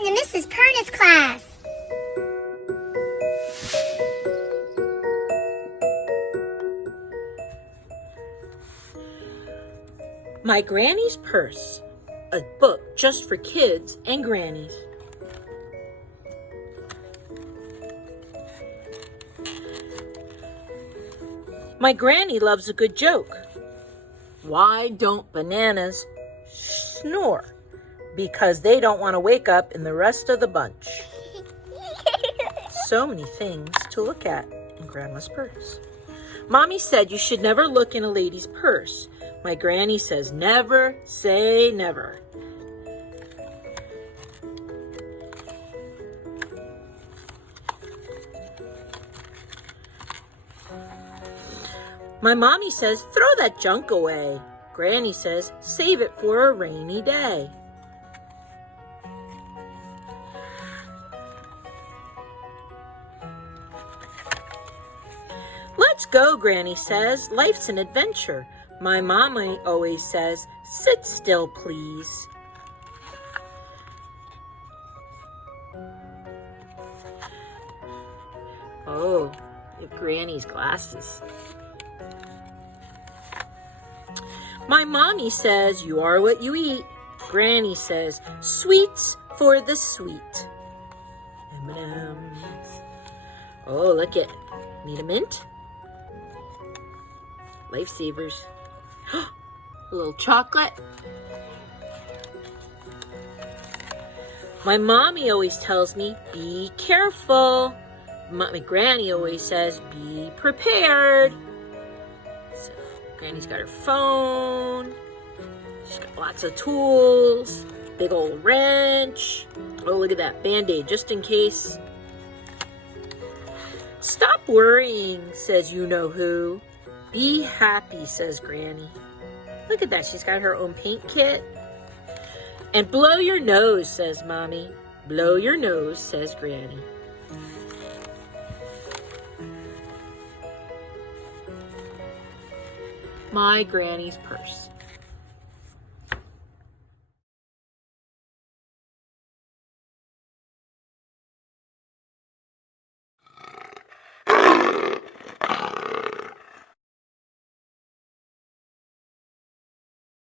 Welcome to Ms.Perna's class. My Granny's Purse, a book just for kids and grannies. My granny loves a good joke. Why don't bananas snore? Because they don't want to wake up in the rest of the bunch. So many things to look at in Grandma's purse. Mommy said you should never look in a lady's purse. My granny says never say never. My mommy says throw that junk away. Granny says save it for a rainy day. Let's go, Granny says. Life's an adventure. My mama always says, sit still, please. Oh, look at Granny's glasses. My mommy says, you are what you eat. Granny says, sweets for the sweet. M&Ms. Oh, look at, need a mint? Lifesavers. A little chocolate. My mommy always tells me, be careful. My granny always says, be prepared. So, Granny's got her phone. She's got lots of tools. Big old wrench. Oh, look at that Band-Aid, just in case. Stop worrying, says you-know-who. Be happy, says Granny. Look at that, she's got her own paint kit. And blow your nose, says Mommy. Blow your nose, says Granny. My Granny's Purse.